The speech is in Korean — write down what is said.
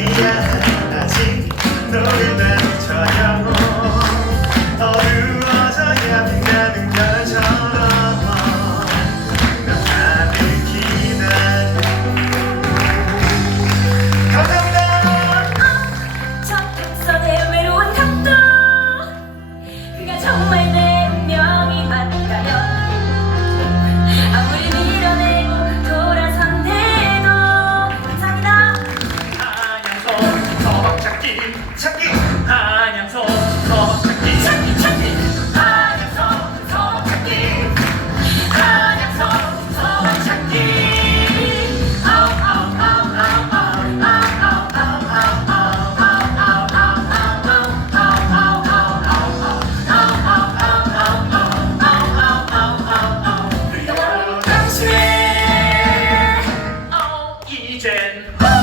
아직 너를 Legion.